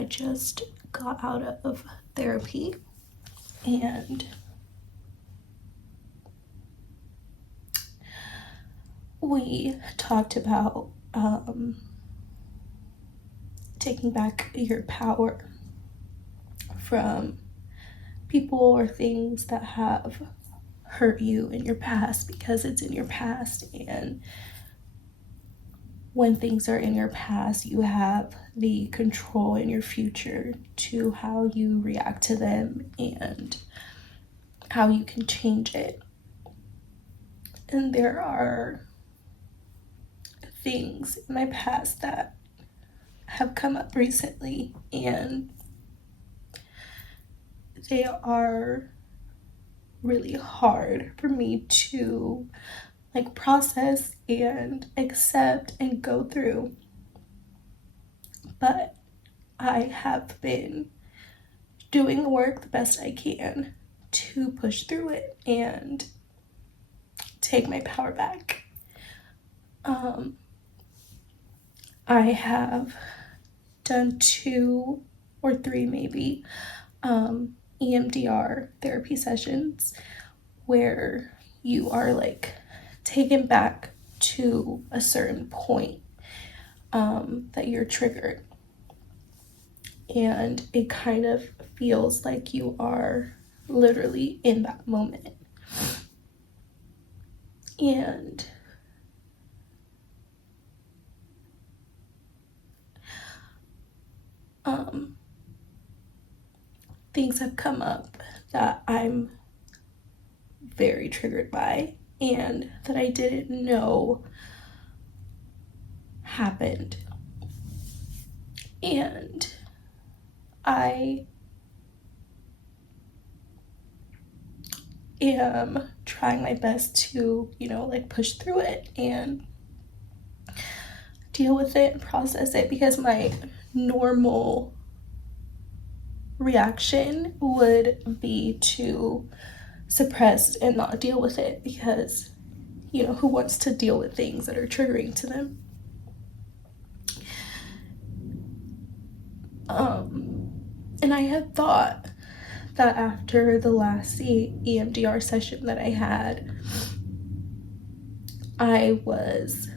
I just got out of therapy, and we talked about taking back your power from people or things that have hurt you in your past, because it's in your past, and when things are in your past, you have the control in your future to how you react to them and how you can change it. And there are things in my past that have come up recently, and they are really hard for me to process and accept and go through. But I have been doing the work the best I can to push through it and take my power back. I have done 2 or 3 maybe EMDR therapy sessions where you are taken back to a certain point that you're triggered, and it kind of feels like you are literally in that moment. And things have come up that I'm very triggered by and that I didn't know happened. And I am trying my best to, push through it and deal with it and process it, because my normal reaction would be to suppress and not deal with it, because who wants to deal with things that are triggering to them? And I had thought that after the last EMDR session that I had, I was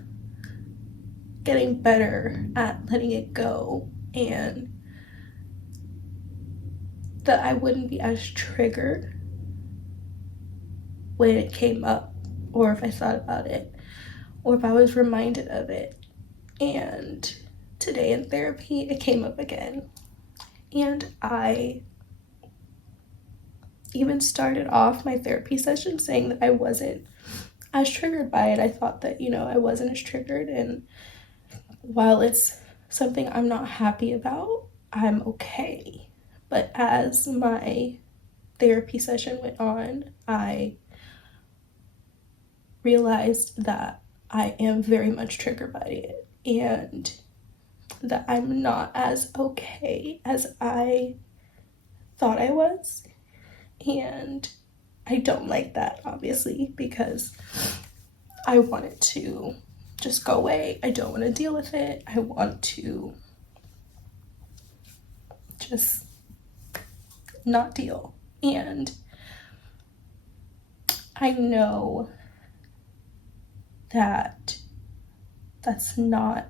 getting better at letting it go, and that I wouldn't be as triggered when it came up, or if I thought about it, or if I was reminded of it. And today in therapy, it came up again. And I even started off my therapy session saying that I wasn't as triggered by it. I thought that, I wasn't as triggered, and while it's something I'm not happy about, I'm okay. But as my therapy session went on, I realized that I am very much triggered by it, and that I'm not as okay as I thought I was. And I don't like that, obviously, because I want it to just go away. I don't want to deal with it. I want to just not deal. And I know that that's not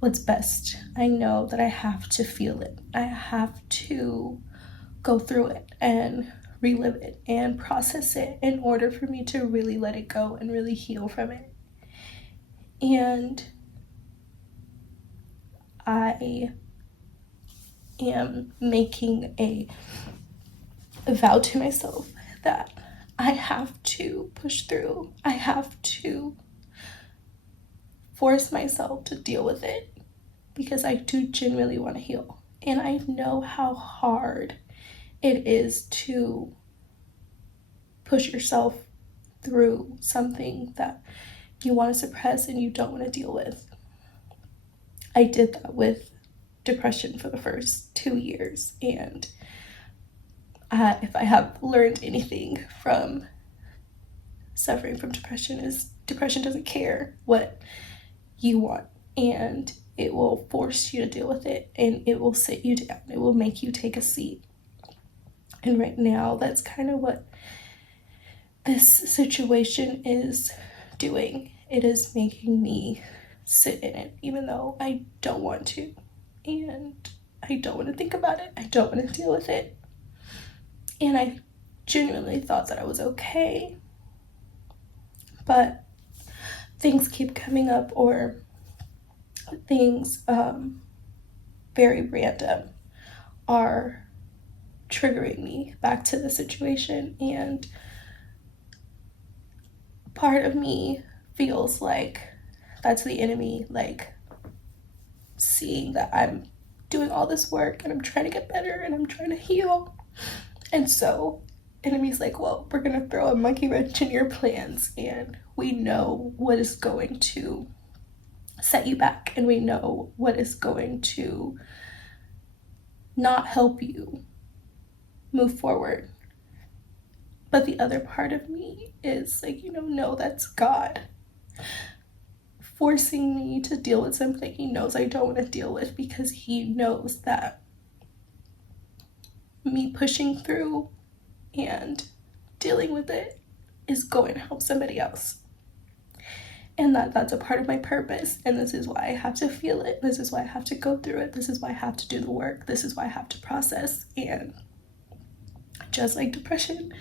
what's best. I know that I have to feel it. I have to go through it and relive it and process it in order for me to really let it go and really heal from it. And I am making a vow to myself that I have to push through. I have to force myself to deal with it, because I do genuinely want to heal. And I know how hard it is to push yourself through something that you want to suppress and you don't want to deal with. I did that with depression for the first 2 years, and if I have learned anything from suffering from depression, is depression doesn't care what you want, and it will force you to deal with it, and it will sit you down. It will make you take a seat. And right now, that's kind of what this situation is doing. It is making me sit in it, even though I don't want to. And I don't want to think about it. I don't want to deal with it. And I genuinely thought that I was okay. But things keep coming up, or things very random are triggering me back to the situation. And part of me feels like that's the enemy, like seeing that I'm doing all this work and I'm trying to get better and I'm trying to heal. And so enemy's like, well, we're gonna throw a monkey wrench in your plans, and we know what is going to set you back, and we know what is going to not help you move forward. But the other part of me is like, no, that's God forcing me to deal with something he knows I don't want to deal with, because he knows that me pushing through and dealing with it is going to help somebody else. And that's a part of my purpose. And this is why I have to feel it. This is why I have to go through it. This is why I have to do the work. This is why I have to process. And just like depression,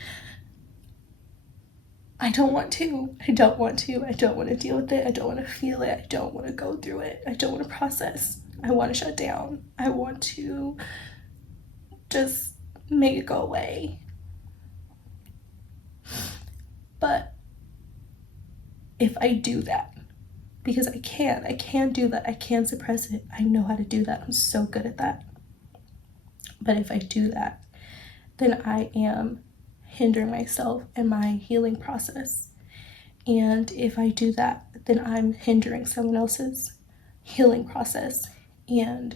I don't want to. I don't want to deal with it. I don't want to feel it. I don't want to go through it. I don't want to process. I want to shut down. I want to just make it go away. But if I do that, because I can do that. I can suppress it. I know how to do that. I'm so good at that. But if I do that, then I am hindering myself in my healing process. And if I do that, then I'm hindering someone else's healing process. And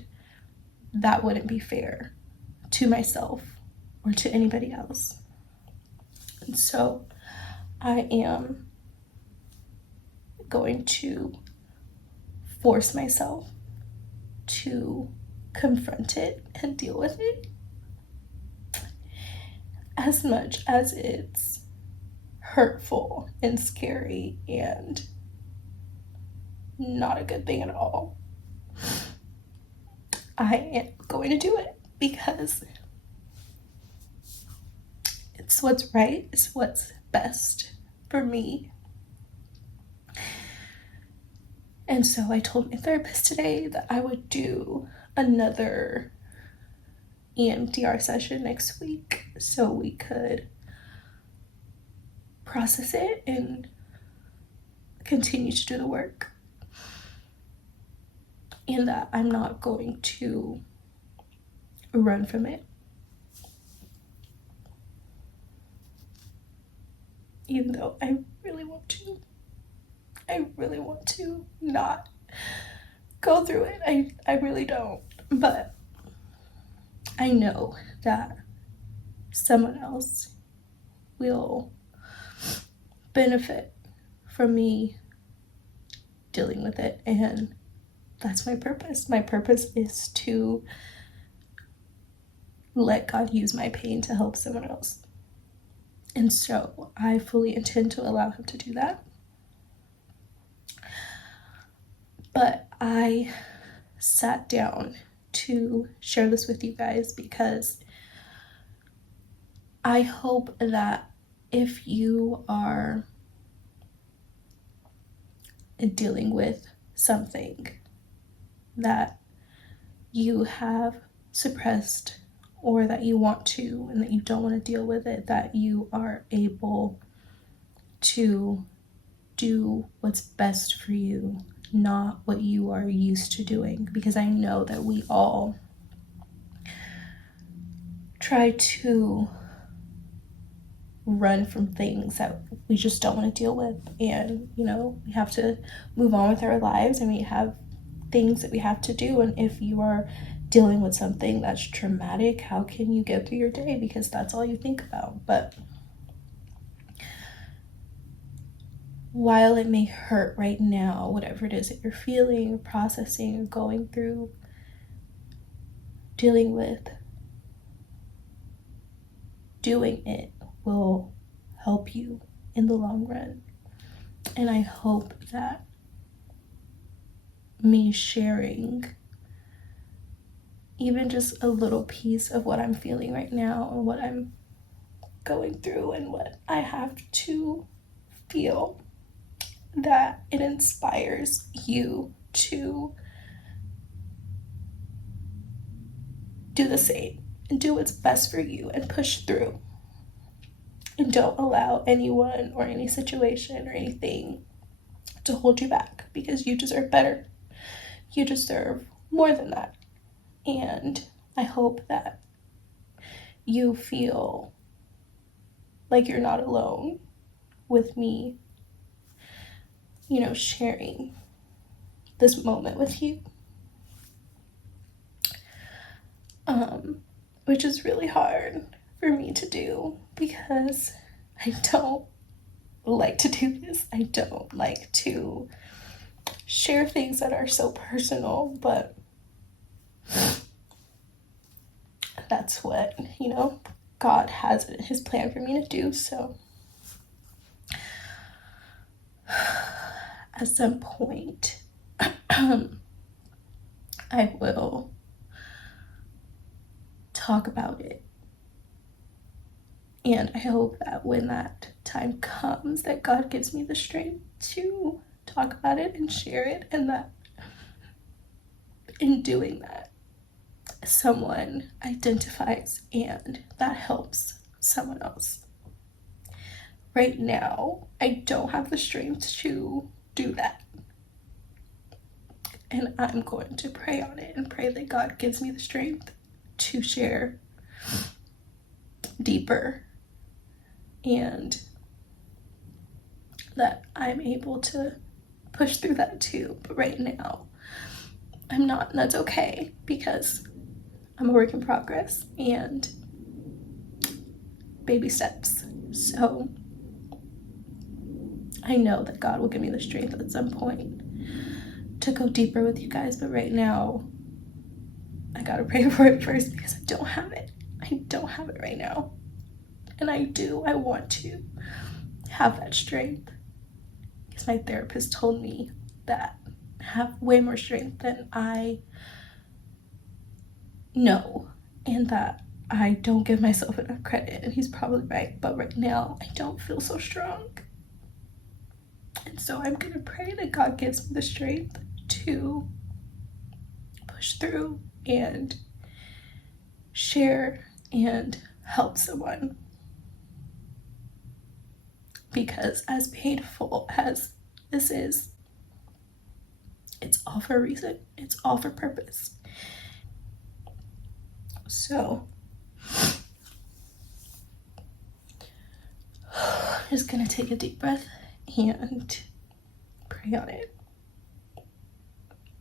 that wouldn't be fair to myself or to anybody else. And so I am going to force myself to confront it and deal with it, as much as it's hurtful and scary and not a good thing at all. I am going to do it because it's what's right, it's what's best for me. And so I told my therapist today that I would do another EMDR session next week so we could process it and continue to do the work. And that I'm not going to run from it. Even though I really want to. I really want to not go through it. I really don't. But I know that someone else will benefit from me dealing with it. And that's my purpose. My purpose is to let God use my pain to help someone else. And so I fully intend to allow him to do that. But I sat down to share this with you guys because I hope that if you are dealing with something that you have suppressed or that you want to and that you don't want to deal with it, that you are able to do what's best for you, not what you are used to doing. Because I know that we all try to run from things that we just don't want to deal with. And, we have to move on with our lives and we have things that we have to do. And if you are dealing with something that's traumatic, how can you get through your day? Because that's all you think about. But while it may hurt right now, whatever it is that you're feeling or processing or going through, dealing with, doing it will help you in the long run. And I hope that me sharing even just a little piece of what I'm feeling right now and what I'm going through and what I have to feel, that it inspires you to do the same and do what's best for you and push through. And don't allow anyone or any situation or anything to hold you back, because you deserve better. You deserve more than that. And I hope that you feel like you're not alone with me, sharing this moment with you. Which is really hard for me to do, because I don't like to do this. I don't like to share things that are so personal, but that's what, God has his plan for me to do. So at some point, I will talk about it. And I hope that when that time comes, that God gives me the strength to talk about it and share it, and that in doing that, someone identifies and that helps someone else. Right now, I don't have the strength to do that. And I'm going to pray on it and pray that God gives me the strength to share deeper, and that I'm able to push through that too. But right now, I'm not, and that's okay, because I'm a work in progress and baby steps. So I know that God will give me the strength at some point to go deeper with you guys. But right now, I gotta pray for it first, because I don't have it. I don't have it right now. And I want to have that strength, because my therapist told me that I have way more strength than I know, and that I don't give myself enough credit, and he's probably right. But right now, I don't feel so strong. And so I'm gonna pray that God gives me the strength to push through and share and help someone. Because as painful as this is, it's all for a reason. It's all for purpose. So I'm just gonna take a deep breath and pray on it.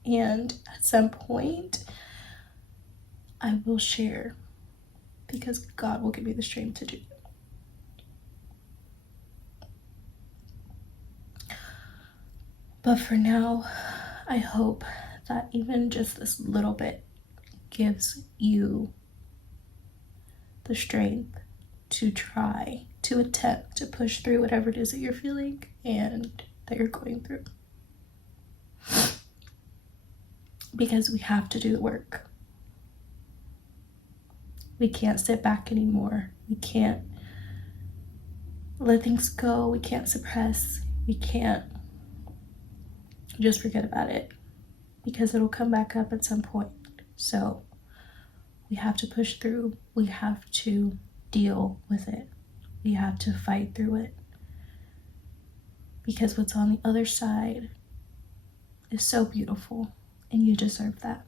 And at some point, I will share, because God will give me the strength to do it. But for now, I hope that even just this little bit gives you the strength to try, to attempt to push through whatever it is that you're feeling and that you're going through. Because we have to do the work. We can't sit back anymore. We can't let things go. We can't suppress. We can't just forget about it, because it'll come back up at some point. So we have to push through. We have to deal with it. We have to fight through it, because what's on the other side is so beautiful, and you deserve that.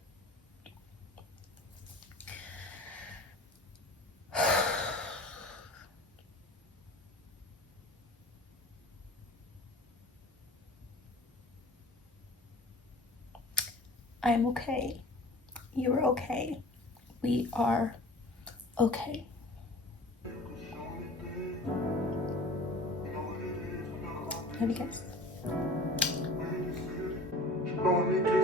I'm okay. You're okay. We are okay. Love you guys. Don't need to